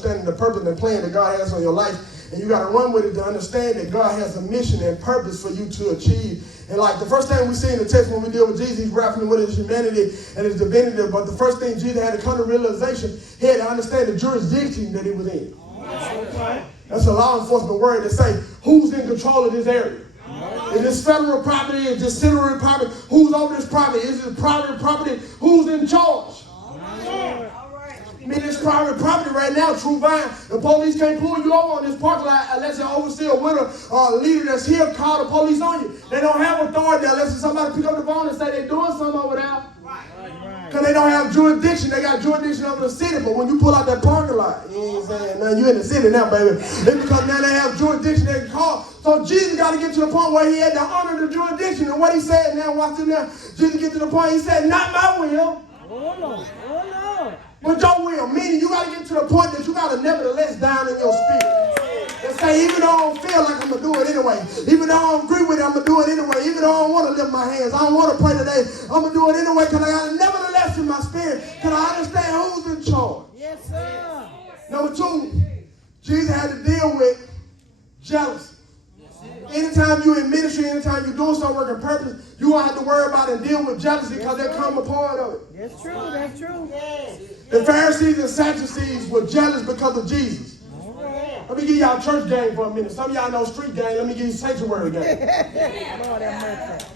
understanding the purpose and plan that God has on your life. And you got to run with it to understand that God has a mission and purpose for you to achieve. And like the first thing we see in the text when we deal with Jesus, he's grappling with his humanity and his divinity. But the first thing Jesus had to come to realization, he had to understand the jurisdiction that he was in. That's a law enforcement word to say, who's in control of this area? Is this federal property? Is this city property? Who's over this property? Is it private property? Who's in charge? I mean, this private property right now, True Vine, the police can't pull you over on this parking lot unless an overseer with a leader that's here call the police on you. They don't have authority unless somebody pick up the phone and say they're doing something over there. Because they don't have jurisdiction. They got jurisdiction over the city. But when you pull out that parking lot, you ain't saying nothing. You in the city now, baby. It's because now they have jurisdiction they can call. So Jesus got to get to the point where he had to honor the jurisdiction. And what he said now, watch it now. Jesus get to the point, he said, not my will. Oh, no. Oh, no. But your will. Meaning you got to get to the point that you got to nevertheless down in your spirit. And say, even though I don't feel like I'm going to do it anyway. Even though I don't agree with it, I'm going to do it anyway. Even though I don't want to lift my hands. I don't want to pray today. I'm going to do it anyway because I got to nevertheless in my spirit. Can I understand who's in charge? Yes, sir. Number two, Jesus had to deal with jealousy. Anytime you're in ministry, anytime you're doing some work and purpose, you won't have to worry about and deal with jealousy because they come a part of it. That's true, that's true. Yes. The Pharisees and Sadducees were jealous because of Jesus. Let me give y'all church game for a minute. Some of y'all know street game. Let me give you sanctuary game. Lord have mercy.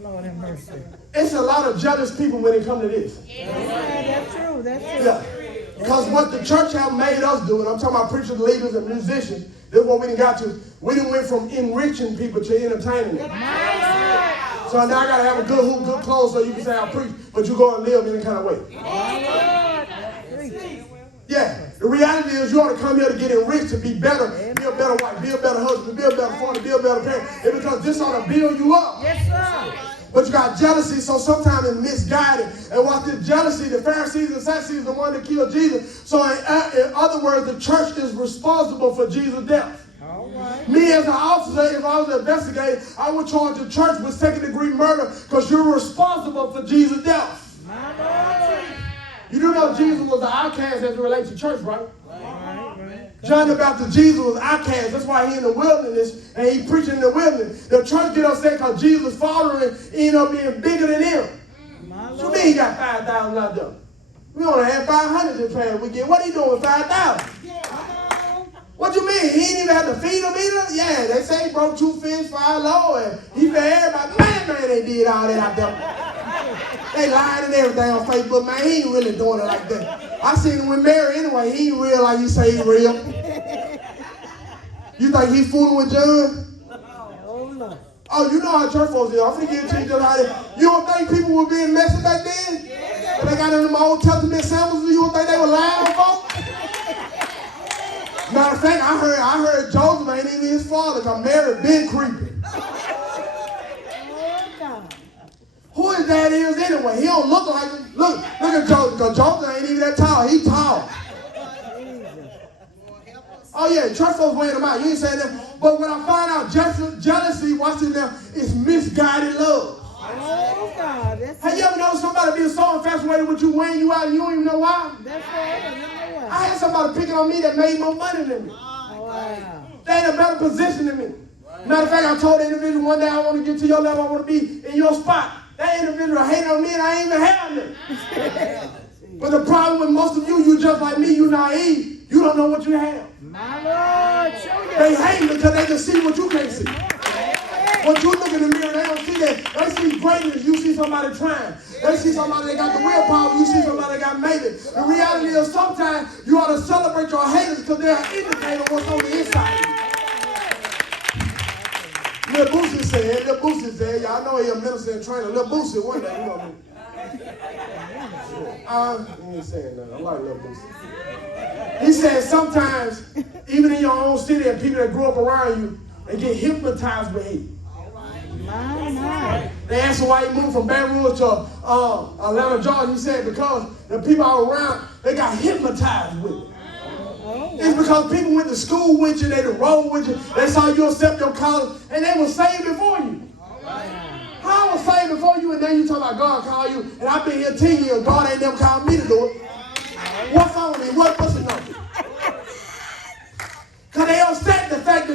Lord have mercy. It's a lot of jealous people when it comes to this. Yeah, that's true, that's true. Yeah. Because what the church have made us do, and I'm talking about preachers, leaders, and musicians, this is what we done got to. We done went from enriching people to entertaining them. So now I got to have a good hoop, good clothes so you can say I preach, but you go and live any kind of way. Yeah, the reality is you ought to come here to get enriched, to be better, be a better wife, be a better husband, be a better father, be a better parent. It's because this ought to build you up. Yes, sir. But you got jealousy, so sometimes it's misguided. And what this jealousy, the Pharisees and Sadducees, the one that killed Jesus. So in other words, the church is responsible for Jesus' death. Right. Me as an officer, if I was an investigator, I would charge the church with second-degree murder because you're responsible for Jesus' death. You do know Jesus was an outcast as it relates to church, right? John the Baptist, Jesus was outcast. That's why he in the wilderness and he preaching in the wilderness. The church get upset because Jesus' following ended up being bigger than him. What you mean he got 5,000 out there? We only had 500 this past weekend. What he doing with 5,000? What you mean? He didn't even have to feed them either? Yeah, they say he broke 2 fish, 5 loaves, and he fed everybody. Man, they did all that out there. They lying and everything on Facebook, man. He ain't really doing it like that. I seen him with Mary anyway. He ain't real like he say he real. You think he fooling with John? Oh, you know how church folks are. I'm finna get you just how they. You don't think people were being messy back then? When they got in them Old Testament samples, you don't think they were lying on folks? Matter of fact, I heard Joseph ain't even his father because Mary been creeping. Who his dad is anyway? He don't look like him. Look at Joseph, because Joseph ain't even that tall. He tall. Oh yeah, church folks weighing him out. You ain't saying that. But when I find out jealousy, watch it now, it's misguided love. Oh God. Have you ever known somebody being so infatuated with you, weighing you out, and you don't even know why? That's right. I had somebody picking on me that made more money than me. Wow. They in a better position than me. Right. Matter of fact, I told the individual one day, I want to get to your level, I want to be in your spot. That individual hated on me and I ain't even have nothing. But the problem with most of you just like me, you naive. You don't know what you have. My Lord, show you. They hate because they can see what you can't see. When you look in the mirror, they don't see that. They see greatness, you see somebody trying. They see somebody that got the willpower, you see somebody that got made it. The reality is sometimes you ought to celebrate your haters because they're an indicator of what's on the inside. Lil Boosie said, y'all know he's a minister and trainer. Lil Boosie one day, you know what I mean? He ain't saying nothing. I like Lil Boosie. He said sometimes, even in your own city and people that grew up around you, they get hypnotized with hate. They asked him why he moved from Baton Rouge to Atlanta, Georgia. He said because the people all around, they got hypnotized with it. It's because people went to school with you, they rode with you, they saw you accept your college, and they were saved before you. How I was saved before you, and then you talk about God called you, and I've been here 10 years, God ain't never called me to do it. What's on me? What's it on me?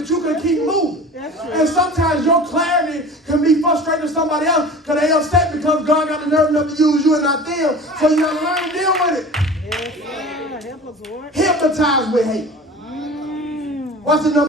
that you can keep moving. That's true. And sometimes your clarity can be frustrating to somebody else because they upset because God got the nerve enough to use you and not them. So you got to learn to deal with it. Yes, sir. Help us, Lord. Hypnotized with hate. What's the number?